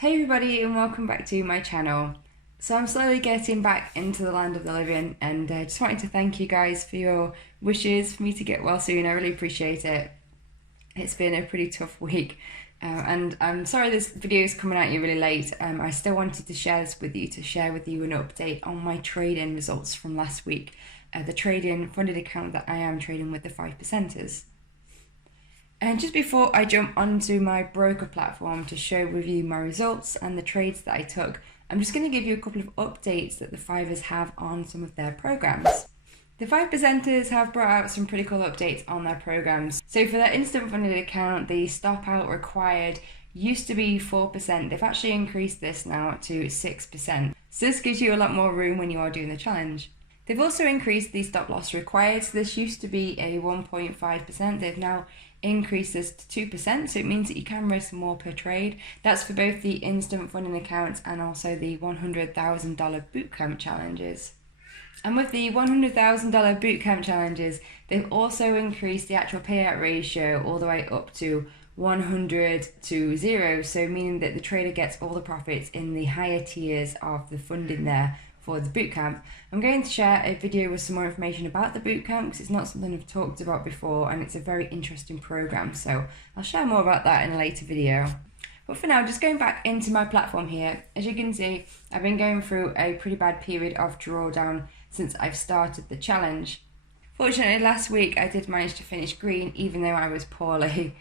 Hey everybody and welcome back to my channel. So I'm slowly getting back into the land of the living and just wanted to thank you guys for your wishes for me to get well soon. I really appreciate it. It's been a pretty tough week and I'm sorry this video is coming at you really late. I still wanted to share this with you, to share with you an update on my trading results from last week. The trading funded account that I am trading with, the 5%ers. And just before I jump onto my broker platform to show with you my results and the trades that I took, I'm just going to give you a couple of updates that the Fivers have on some of their programs. The 5%ers have brought out some pretty cool updates on their programs. So for their instant funded account, the stop out required used to be 4%. They've actually increased this now to 6%. So this gives you a lot more room when you are doing the challenge. They've also increased the stop loss required. So this used to be a 1.5%. They've now increased this to 2%. So it means that you can risk more per trade. That's for both the instant funding accounts and also the $100,000 bootcamp challenges. And with the $100,000 bootcamp challenges, they've also increased the actual payout ratio all the way up to 100 to 0. So meaning that the trader gets all the profits in the higher tiers of the funding there for the bootcamp. I'm going to share a video with some more information about the bootcamp because it's not something I've talked about before and it's a very interesting program, so I'll share more about that in a later video. But for now, just going back into my platform here, as you can see, I've been going through a pretty bad period of drawdown since I've started the challenge. Fortunately, last week I did manage to finish green even though I was poorly.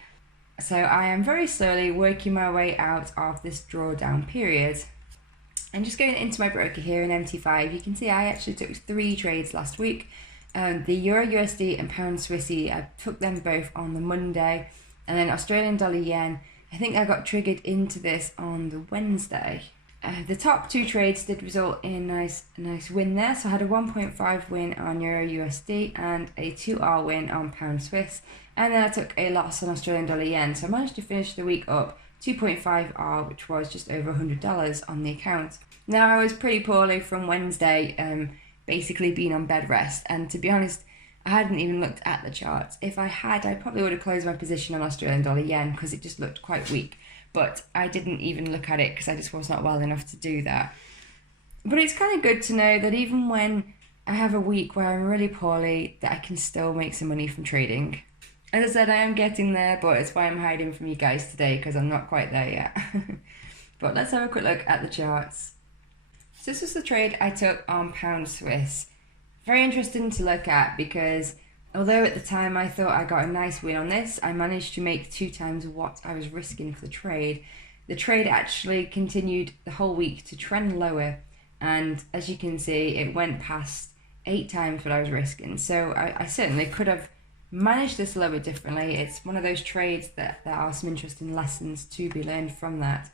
So I am very slowly working my way out of this drawdown period. And just going into my broker here in MT5, you can see I actually took 3 trades last week. The EURUSD and Pound Swissy, I took them both on the Monday. And then Australian dollar yen, I think I got triggered into this on the Wednesday. The top 2 trades did result in a nice win there. So I had a 1.5 win on EURUSD and a 2R win on Pound Swiss. And then I took a loss on Australian dollar yen. So I managed to finish the week up 2.5R, which was just over $100 on the account. Now I was pretty poorly from Wednesday, basically being on bed rest, and to be honest, I hadn't even looked at the charts. If I had, I probably would have closed my position on Australian dollar yen because it just looked quite weak, but I didn't even look at it because I just was not well enough to do that. But it's kind of good to know that even when I have a week where I'm really poorly, that I can still make some money from trading. As I said, I am getting there, but it's why I'm hiding from you guys today because I'm not quite there yet. But let's have a quick look at the charts. So this was the trade I took on Pound Swiss. Very interesting to look at because although at the time I thought I got a nice win on this, I managed to make 2 times what I was risking for the trade. The trade actually continued the whole week to trend lower, and as you can see, it went past 8 times what I was risking. So I certainly could have managed this a little bit differently. It's one of those trades that there are some interesting lessons to be learned from that.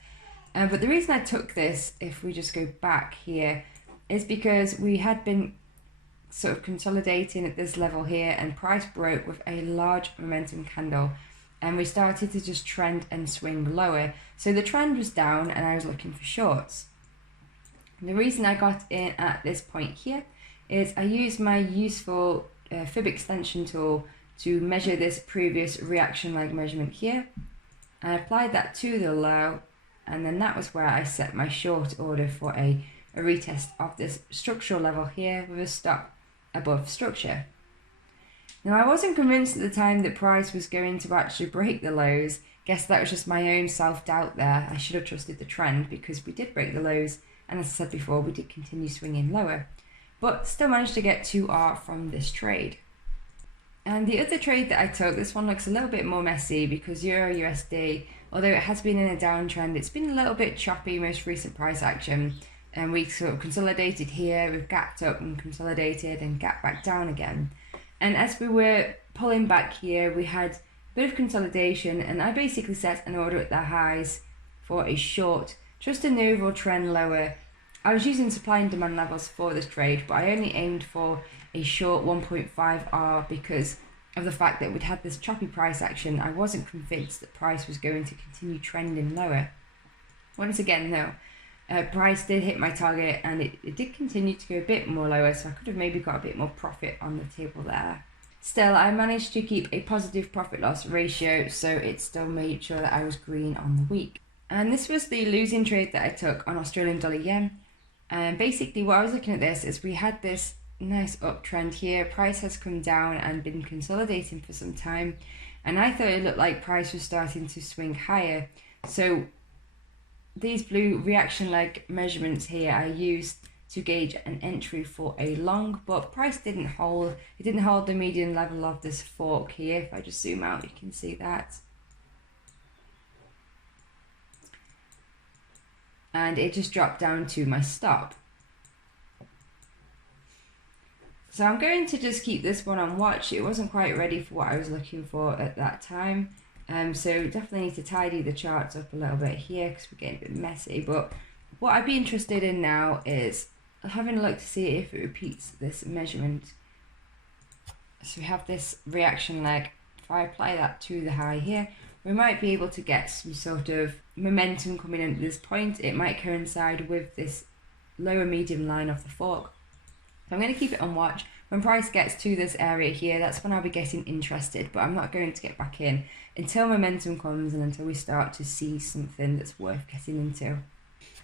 But the reason I took this, if we just go back here, is because we had been sort of consolidating at this level here and price broke with a large momentum candle and we started to just trend and swing lower. So the trend was down and I was looking for shorts. And the reason I got in at this point here is I used my useful fib extension tool to measure this previous reaction lag measurement here. I applied that to the low, and then that was where I set my short order for a retest of this structural level here with a stop above structure. Now I wasn't convinced at the time that price was going to actually break the lows. Guess that was just my own self-doubt there. I should have trusted the trend because we did break the lows, and as I said before, we did continue swinging lower, but still managed to get 2R from this trade. And the other trade that I took, this one looks a little bit more messy because EURUSD, although it has been in a downtrend, it's been a little bit choppy most recent price action. And we sort of consolidated here, we've gapped up and consolidated and gapped back down again. And as we were pulling back here, we had a bit of consolidation and I basically set an order at the highs for a short, just in the overall trend lower. I was using supply and demand levels for this trade, but I only aimed for a short 1.5R because of the fact that we'd had this choppy price action. I wasn't convinced that price was going to continue trending lower. Once again though, price did hit my target and it did continue to go a bit more lower, so I could have maybe got a bit more profit on the table there. Still, I managed to keep a positive profit loss ratio, so it still made sure that I was green on the week. And this was the losing trade that I took on Australian dollar yen. And basically what I was looking at this is we had this nice uptrend here. Price has come down and been consolidating for some time. And I thought it looked like price was starting to swing higher. So these blue reaction leg measurements here I used to gauge an entry for a long, but price didn't hold. It didn't hold the median level of this fork here. If I just zoom out, you can see that. And it just dropped down to my stop. So I'm going to just keep this one on watch. It wasn't quite ready for what I was looking for at that time. So definitely need to tidy the charts up a little bit here because we're getting a bit messy. But what I'd be interested in now is having a look to see if it repeats this measurement. So we have this reaction leg. If I apply that to the high here, we might be able to get some sort of momentum coming in at this point. It might coincide with this lower medium line of the fork. So I'm going to keep it on watch. When price gets to this area here, that's when I'll be getting interested, but I'm not going to get back in until momentum comes and until we start to see something that's worth getting into.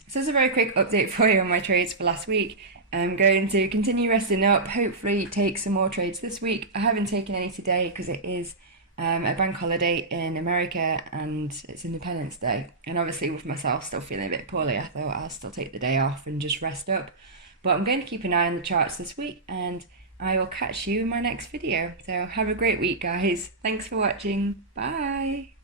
So that's a very quick update for you on my trades for last week. I'm going to continue resting up, hopefully take some more trades this week. I haven't taken any today because it is a bank holiday in America and it's Independence Day. And obviously with myself still feeling a bit poorly, I thought I'll still take the day off and just rest up. But I'm going to keep an eye on the charts this week and I will catch you in my next video. So have a great week, guys. Thanks for watching. Bye.